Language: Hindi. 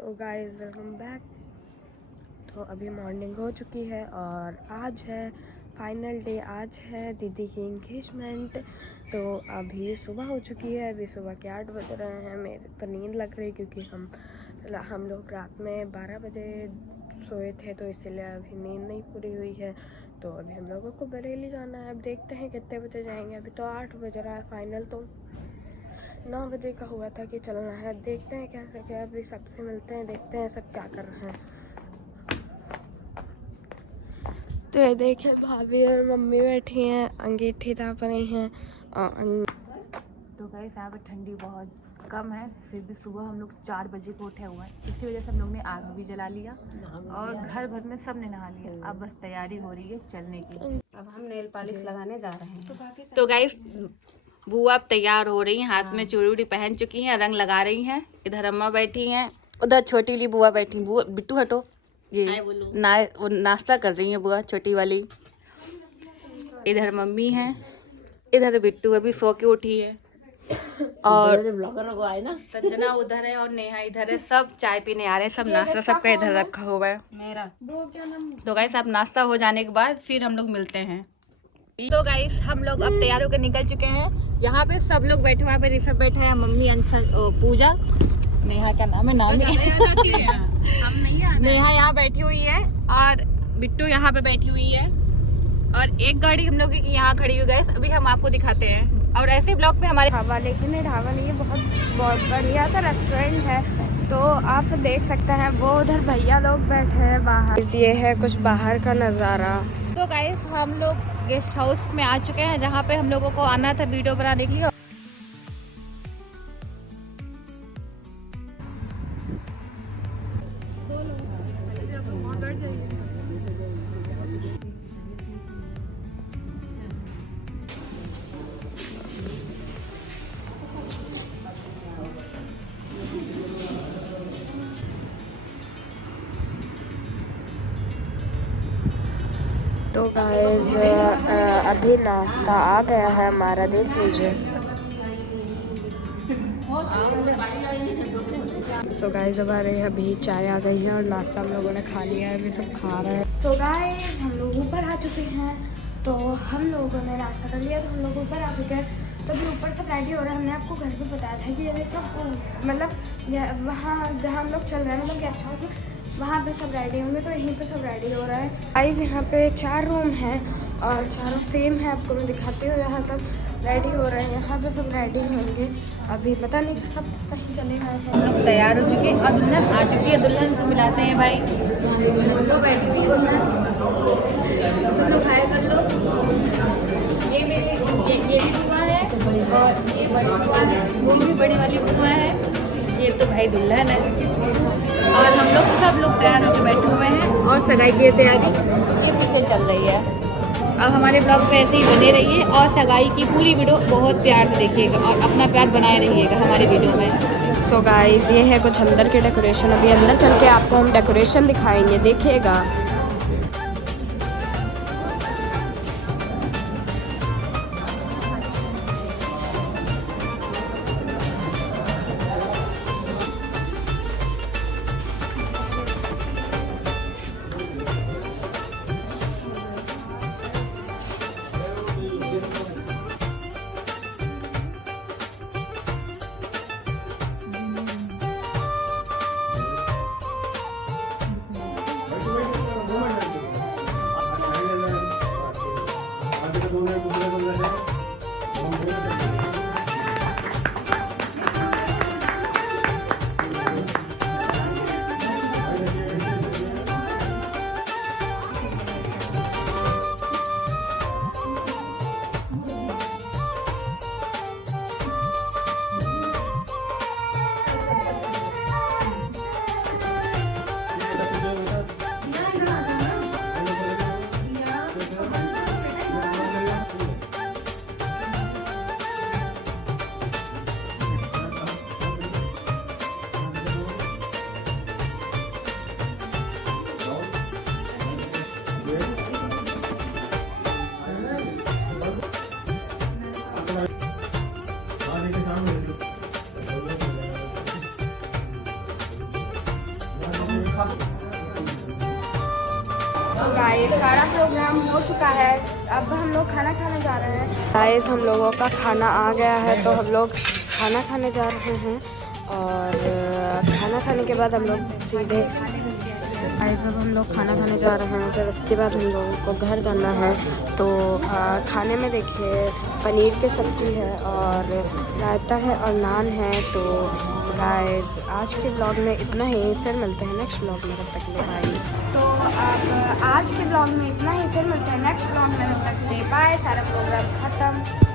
तो गाइस वेलकम बैक। तो अभी मॉर्निंग हो चुकी है और आज है फाइनल डे। आज है दीदी की इंगेजमेंट। तो अभी सुबह हो चुकी है, अभी सुबह के 8 बज रहे हैं। मेरे तो नींद लग रही क्योंकि हम लोग रात में 12 बजे सोए थे, तो इसीलिए अभी नींद नहीं पूरी हुई है। तो अभी हम लोगों को बरेली जाना है। अब देखते हैं कितने बजे जाएंगे। अभी तो 8 बज रहा है, फाइनल तो 9 बजे का हुआ था कि चलना है। देखते हैं कैसे क्या, अभी सबसे मिलते हैं, देखते हैं सब क्या कर रहे हैं। तो ये देखें, भाभी और मम्मी बैठी हैं, अंगीठी ताप रही हैं। तो गाइस यहाँ पे ठंडी बहुत कम है, फिर भी सुबह हम लोग 4 बजे को उठे हुए हैं। इसी वजह से हम लोग ने आग भी जला लिया और घर भर में सब ने नहा लिया। अब बस तैयारी हो रही है चलने की। अब हम नेल पॉलिश लगाने जा रहे हैं। तो गाइस बुआ अब तैयार हो रही हैं, हाथ में चूड़ी उड़ी पहन चुकी हैं, रंग लगा रही हैं। इधर अम्मा बैठी हैं, उधर छोटी वाली बुआ बैठी। बुआ बिट्टू हटो, ये वो नाश्ता कर रही है बुआ छोटी वाली। इधर मम्मी है, इधर बिट्टू अभी सो के उठी है और संजना उधर है और नेहा इधर है। सब चाय पीने आ रहे हैं, सब नाश्ता सबका इधर रखा हुआ है मेरा। तो गाइस अब नाश्ता हो जाने के बाद फिर हम लोग मिलते हैं। तो गाइस हम लोग अब तैयार होकर निकल चुके हैं। यहाँ पे सब लोग बैठे, वहाँ पे ऋषभ बैठा है, मम्मी पूजा, नेहा क्या नाम है, नेहा यहाँ बैठी हुई है और बिट्टू यहाँ पे बैठी हुई है। और एक गाड़ी हम लोग की यहाँ खड़ी हुई गाइस, अभी हम आपको दिखाते हैं। और ऐसे ब्लॉग पे हमारे ढाबा, लेकिन ये ढाबा नहीं है, बहुत बढ़िया सा रेस्टोरेंट है। तो आप देख सकते हैं, वो उधर भैया लोग बैठे हैं बाहर। ये है कुछ बाहर का नज़ारा। तो गाइस हम लोग गेस्ट हाउस में आ चुके हैं, जहाँ पे हम लोगों को आना था वीडियो बनाने के लिए। तो गाइस अभी नाश्ता आ गया है हमारा, देख लीजिए। सो गाइस हमारे अभी चाय आ गई है और नाश्ता हम लोगों ने खा लिया है, अभी सब खा रहे हैं। सो गाइस हम लोग ऊपर आ चुके हैं। तो हम लोगों ने नाश्ता कर लिया, तो हम लोग ऊपर आ चुके हैं। तो अभी ऊपर सब रेडी हो रहा है। हमने आपको घर पे बताया था कि अभी सब मतलब वहाँ जहाँ हम लोग चल रहे हैं, मतलब गेस्ट हाउस में, वहाँ पे सब रेडी होंगे। तो यहीं पे सब रेडी हो रहा है। गाइस यहाँ पे 4 रूम हैं और चारों सेम है। आपको मैं दिखाती हूँ, यहाँ सब रेडी हो रहे हैं, यहाँ पे सब रेडी होंगे। अभी पता नहीं सब कहीं चले गए हैं। हम लोग तैयार हो चुके हैं और दुल्हन आ चुकी है। दुल्हन को मिलाते हैं भाई, दुल्हन को बैठी हुई है दुल्हन, तुम लोग खाया कर लो। ये भी बुआ है और ये बड़ी बुआ है, वो भी बड़ी वाली बुआ है। ये तो भाई दुल्हन है और हम लोग सब लोग तैयार होकर बैठे हुए हैं और सगाई की तैयारी ये पीछे चल रही है। अब हमारे ब्लॉग पे ऐसे ही बने रहिए और सगाई की पूरी वीडियो बहुत प्यार से देखिएगा और अपना प्यार बनाए रहिएगा हमारे वीडियो में। सो गाइस ये है कुछ अंदर के डेकोरेशन। अभी अंदर चल के आपको हम डेकोरेशन दिखाएंगे, देखिएगा। गाइस सारा प्रोग्राम हो चुका है, अब हम लोग खाना खाने जा रहे हैं। गाइस हम लोगों का खाना आ गया है तो हम लोग खाना खाने जा रहे हैं और खाना खाने के बाद हम लोग सीधे गाइस अब हम लोग खाना खाने जा रहे हैं, फिर उसके बाद हम लोगों को घर जाना है। तो खाने में देखिए पनीर की सब्ज़ी है और रायता है और नान है। तो गाइस आज के ब्लॉग में इतना ही, फिर मिलते हैं नेक्स्ट ब्लॉग में, तब तक के लिए बाय। तो अब आज के ब्लॉग में इतना ही, फिर मिलते हैं नेक्स्ट ब्लॉग में, तब तक के लिए बाय। सारा प्रोग्राम ख़त्म।